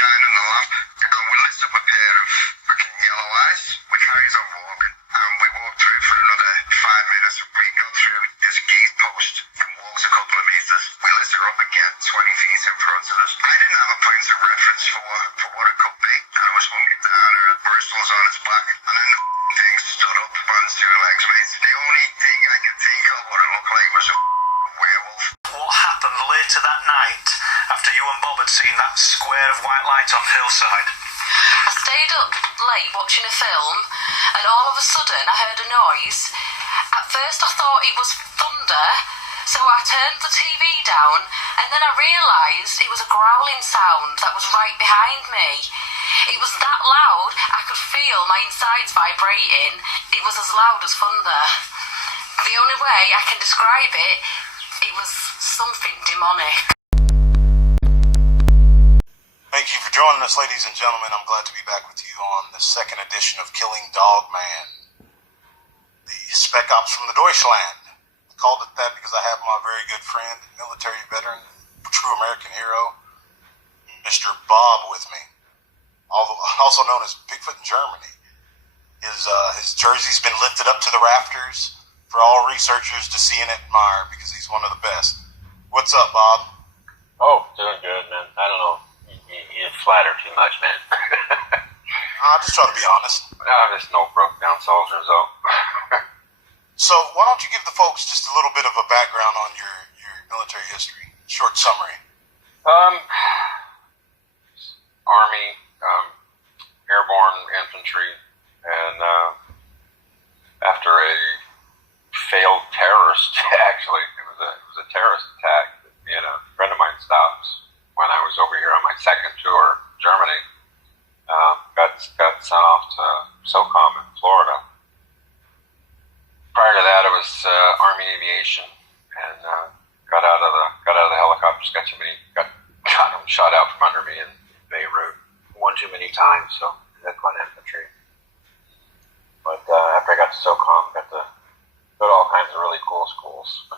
shining the lamp, and we lit up a pair of fucking yellow eyes. We carried on walking, and we walked through for another 5 minutes. We got through this gate post and walked a couple of meters. We lit her up again, 20 feet in front of us. I didn't have a point of reference for what it could be. I was hunkered down, her bristles on its back, and then the thing stood up on two legs, mate. The only thing I could think of what it looked like was a werewolf. What happened later that night after you and Bob had seen that square of white light on Hillside? I stayed up late watching a film, and all of a sudden I heard a noise. At first I thought it was thunder, so I turned the TV down, and then I realised it was a growling sound that was right behind me. It was that loud, I could feel my insides vibrating. It was as loud as thunder. The only way I can describe it, it was something demonic. Thank you for joining us, ladies and gentlemen. I'm glad to be back with you on the second edition of Killing Dogman, the Spec Ops from the Deutschland. I called it that because I have my very good friend, military veteran, true American hero, Mr. Bob with me, also known as Bigfoot in Germany. His jersey's been lifted up to the rafters for all researchers to see and admire because he's one of the best. What's up, Bob? Oh, doing good, man. I don't know. You flatter too much, man. I'll just try to be honest. I'm just no broke down soldier, though. So why don't you give the folks just a little bit of a background on your military history? Short summary. Army, airborne infantry, and after a failed terrorist, actually, it was a terrorist attack that me and a friend of mine stopped when I was over here on my second tour, Germany. Got sent off to SOCOM in Florida. Prior to that, it was Army aviation, and got out of the helicopters. Got them shot out from under me in Beirut one too many times. So that's on infantry. But after I got to SOCOM, got to go to all kinds of really cool schools.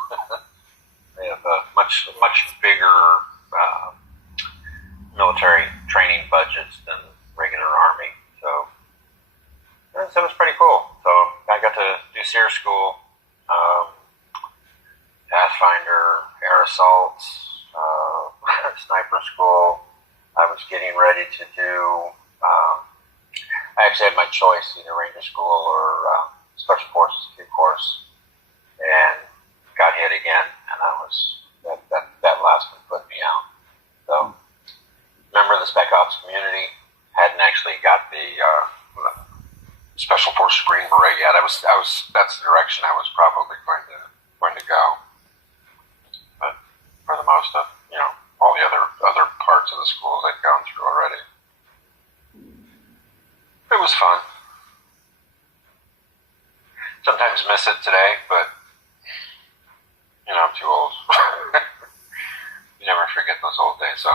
They have much bigger military training budgets than regular Army. So it was pretty cool. So I got to do SEER school, Pathfinder, air assaults, sniper school. I was getting ready to do, I actually had my choice, either Ranger School or Special Forces course, and got hit again, and that last one put me out. So, member of the Spec Ops community, hadn't actually got the Special Forces Green Beret yet. That's the direction I was probably going to go. But for the most of, all the other parts of the schools I'd gone through already. It was fun. Sometimes miss it today, but I'm too old. You never forget those old days, so.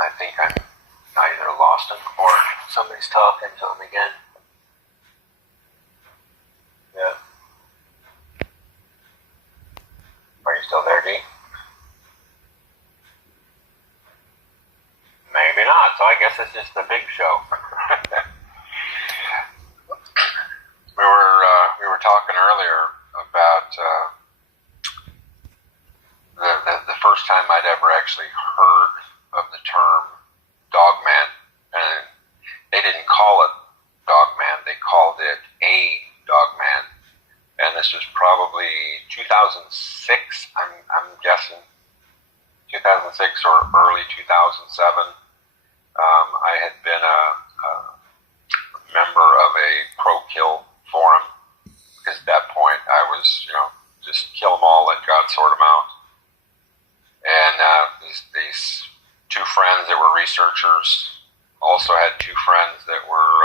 I think I either lost him or somebody's talking to him again. Yeah. Are you still there, D? Maybe not, so I guess it's just a big show. We were talking earlier about the first time I'd ever actually heard of the term Dogman, and they didn't call it Dogman, they called it a Dogman, and this was probably 2006, I'm guessing, 2006 or early 2007. I had been a member of a pro-kill forum, because at that point I was, just kill them all, let God sort them out. And these two friends that were researchers also had two friends that were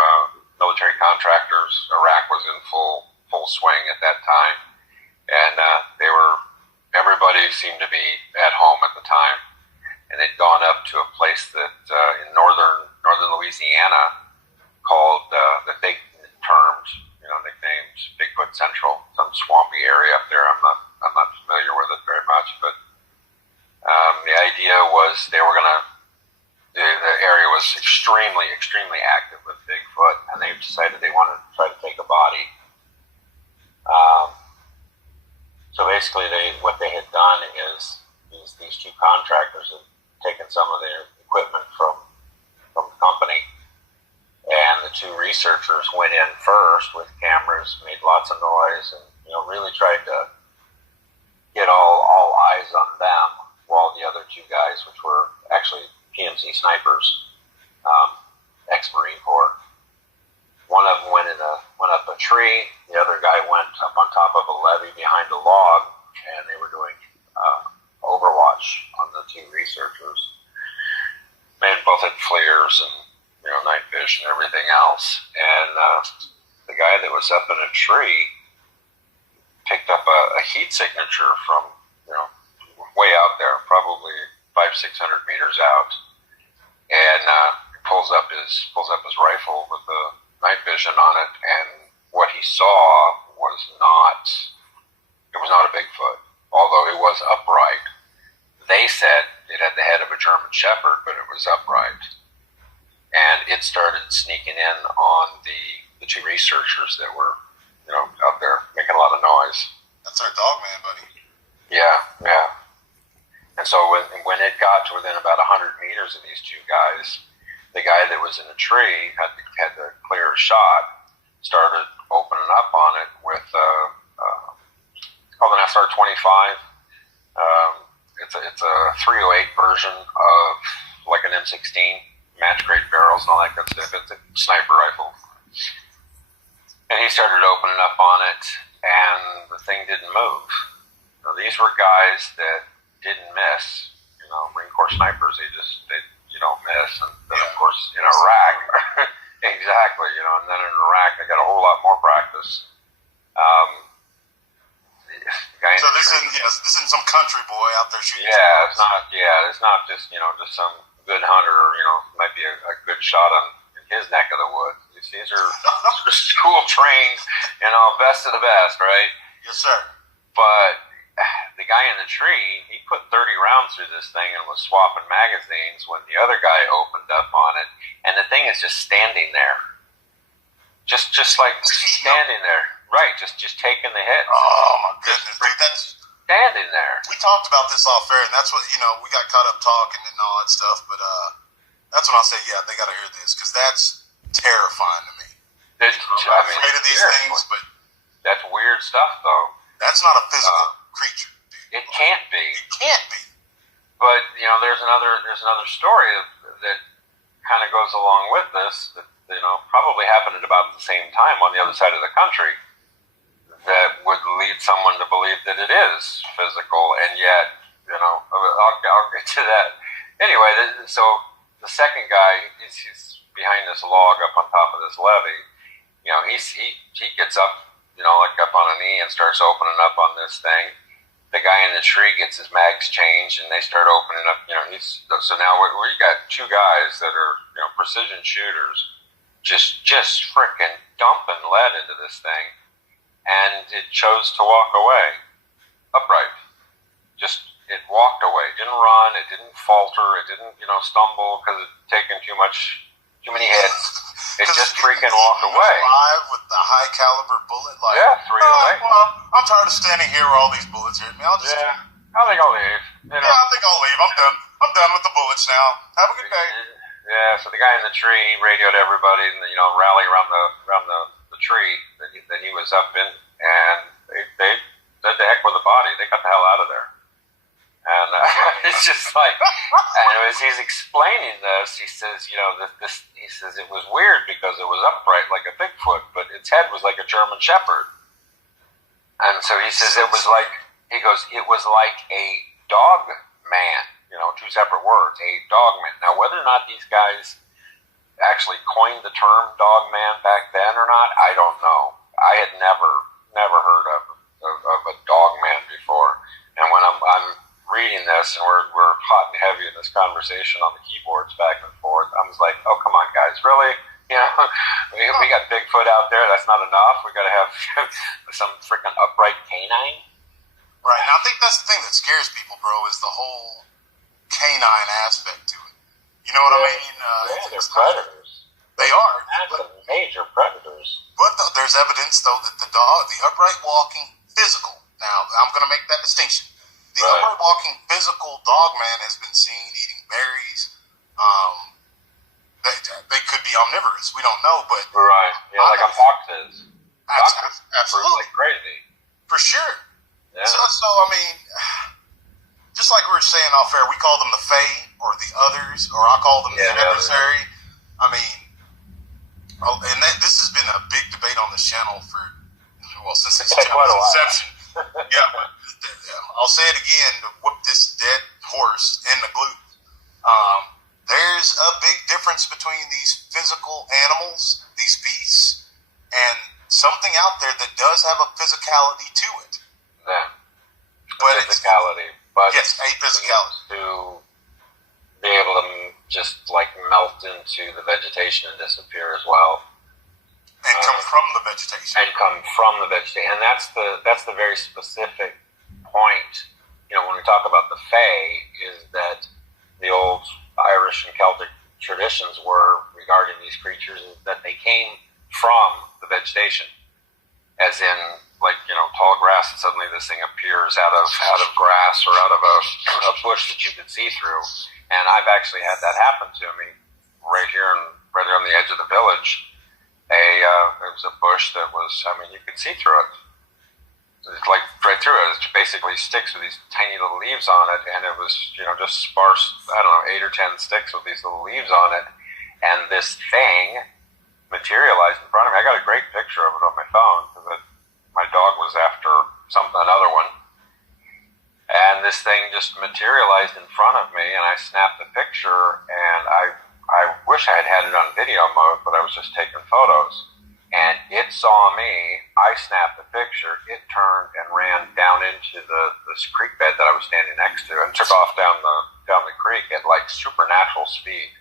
military contractors. Iraq was in full swing at that time, and everybody seemed to be at home at the time, and they'd gone up to a place that in northern Louisiana called that they termed, nicknames Bigfoot Central, some swampy area up there. I'm not familiar with it very much, but extremely active with Bigfoot, and they've decided they want to try to take a body. So basically, what they had done is these two contractors had taken some of their equipment from the company, and the two researchers went in first with cameras, made lots of noise, and really tried to get all eyes on them, while the other two guys, which were actually PMC snipers, ex-Marine Corps, one of them went up a tree, the other guy went up on top of a levee behind a log, and they were doing overwatch on the two researchers. They both had flares and night vision and everything else. And the guy that was up in a tree picked up a heat signature from way out there, probably 500-600 meters out, and pulls up his rifle with the night vision on it, and what he saw was not a Bigfoot, although it was upright. They said it had the head of a German Shepherd, but it was upright, and it started sneaking in on the two researchers that were out there making a lot of noise. That's our Dogman, buddy. Yeah. And so when it got to within about 100 meters of these two guys, the guy that was in the tree had the clear shot, started opening up on it with it's called an SR-25. It's a 308 version of like an M16, match grade barrels and all that good stuff. It's a sniper rifle. And he started opening up on it, and the thing didn't move. Now, these were guys that didn't miss. Marine Corps snipers, you don't miss. And then, of course, in Iraq, exactly, and then in Iraq, they got a whole lot more practice. So this isn't some country boy out there shooting. Yeah, it's not just just some good hunter, might be a good shot on his neck of the woods. These are school trained, best of the best, right? Yes, sir. But the guy in the tree, he put 30 rounds through this thing and was swapping magazines when the other guy opened up on it, and the thing is just standing there. Just like standing there. Right, just taking the hits. Oh, my goodness, dude, that's standing there. We talked about this off air, and that's what, we got caught up talking and all that stuff, but that's when I say, yeah, they got to hear this, because that's terrifying to me. I'm afraid of these things, but that's weird stuff, though. That's not a physical creature, dude. It can't be. It can't be. But there's another story that kind of goes along with this that probably happened at about the same time on the other side of the country, that would lead someone to believe that it is physical, and yet I'll get to that. Anyway, so the second guy, he's behind this log up on top of this levee. He gets up, like up on a knee and starts opening up on this thing. The guy in the tree gets his mags changed, and they start opening up. So now we got two guys that are precision shooters, just freaking dumping lead into this thing, and it chose to walk away upright. It walked away. It didn't run. It didn't falter. It didn't stumble because it taken too many hits. It just freaking walked away. Alive with the high caliber bullet, like 308. Well, I'm tired of standing here where all these bullets hit me. I think I'll leave. Yeah, I think I'll leave. I'm done. I'm done with the bullets now. Have a good day. Yeah. So the guy in the tree radioed everybody, and rally around the tree that he was up in, and they said the heck with the body. They got the hell out of there. And it's just like, and as he's explaining this, he says, he says it was weird because it was upright like a Bigfoot, but its head was like a German Shepherd. And so he says it was like a dog man, two separate words, a dog man. Now, whether or not these guys actually coined the term dog man back then or not, I don't know. I had never heard of a dog man before. And when I'm reading this, and we're hot and heavy in this conversation on the keyboards back and forth, I was like, oh, come on, guys, really? We got Bigfoot out there. That's not enough. We got to have some freaking upright canine. Right. And I think that's the thing that scares people, bro, is the whole canine aspect to it. You know what I mean? They're predators. They are. That's a major predators. But there's evidence, though, that the upright walking physical. Now, I'm going to make that distinction. The upright walking physical dogman has been seen eating berries. They could be omnivorous. We don't know, but Right. Yeah, like a fox is. Absolutely. Like crazy. For sure. Yeah. So, I mean, just like we were saying off air, we call them the Fae or the others, or I call them the adversary. I mean, and this has been a big debate on this channel since its inception. I'll say it again to whoop this dead horse in the glute. There's a big difference between these physical animals, these beasts, and something out there that does have a physicality to it. Yeah. But physicality. But yes, a physicality. To be able to just like melt into the vegetation and disappear as well. And come from the vegetation. And that's the very specific point. You know, when we talk about the Fae, is that the old Irish and Celtic traditions were regarding these creatures is that they came from the vegetation, as in, like, you know, tall grass, and suddenly this thing appears out of grass or out of a bush that you can see through. And I've actually had that happen to me right here on the edge of the village. It was a bush that was, I mean, you could see through it. It's like right through it. It basically sticks with these tiny little leaves on it, and it was, you know, just sparse, I don't know, 8 or 10 sticks with these little leaves on it. And this thing materialized in front of me. I got a great picture of it on my phone because my dog was after another one. And this thing just materialized in front of me, and I snapped the picture, and I wish I had it on video mode, but I was just taking photos. And it saw me, I snapped the picture, it turned and ran down into this creek bed that I was standing next to and took off down the creek at like supernatural speed.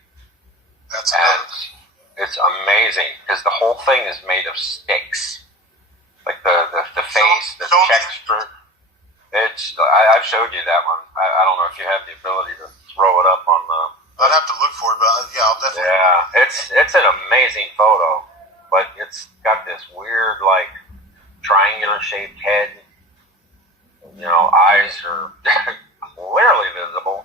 It's amazing because the whole thing is made of sticks. Like the face, the texture. I've showed you that one. I don't know if you have the ability to throw it up on the... I'd have to look for it, but yeah, I'll definitely... Yeah, it's an amazing photo. But it's got this weird, like, triangular-shaped head. You know, eyes are clearly visible,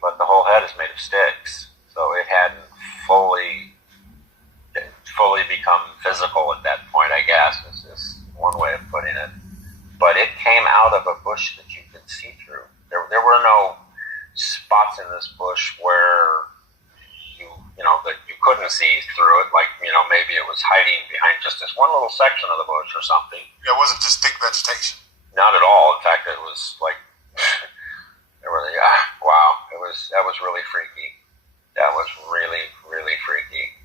but the whole head is made of sticks. So it hadn't fully become physical at that point, I guess, is one way of putting it. But it came out of a bush that you could see through. There were no spots in this bush where... you know, that you couldn't see through it, like, you know, maybe it was hiding behind just this one little section of the bush or something. Yeah, it wasn't just thick vegetation. Not at all. In fact, it was like, wow, that was really freaky. That was really, really freaky.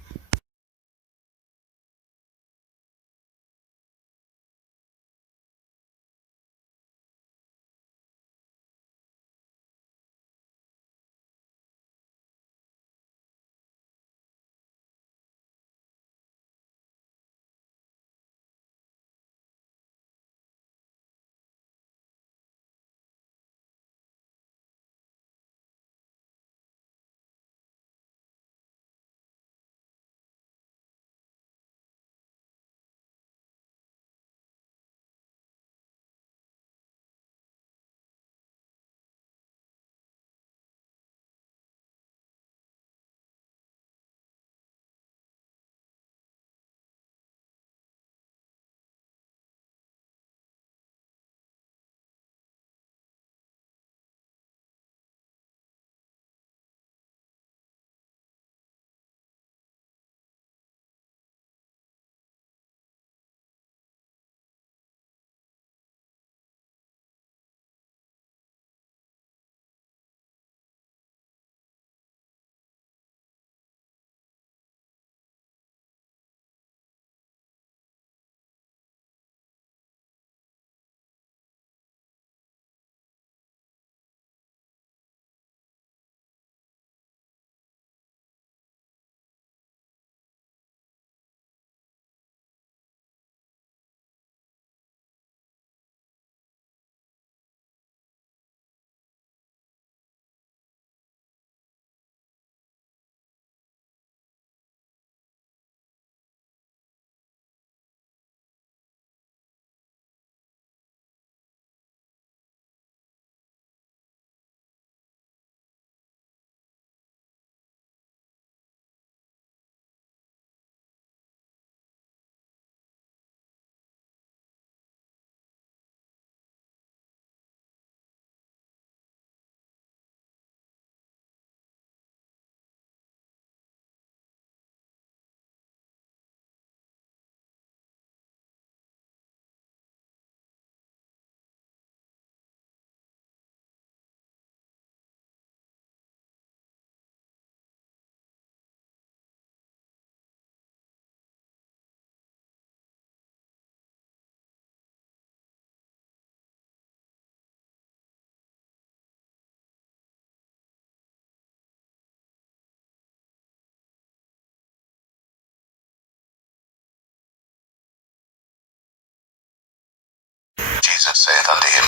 it saith unto him,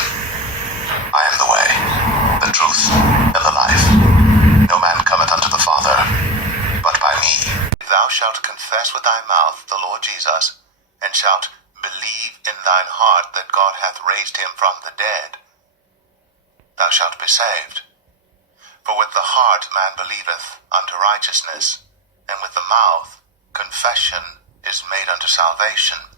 I am the way, the truth, and the life. No man cometh unto the Father, but by me. If thou shalt confess with thy mouth the Lord Jesus, and shalt believe in thine heart that God hath raised him from the dead, thou shalt be saved. For with the heart man believeth unto righteousness, and with the mouth confession is made unto salvation.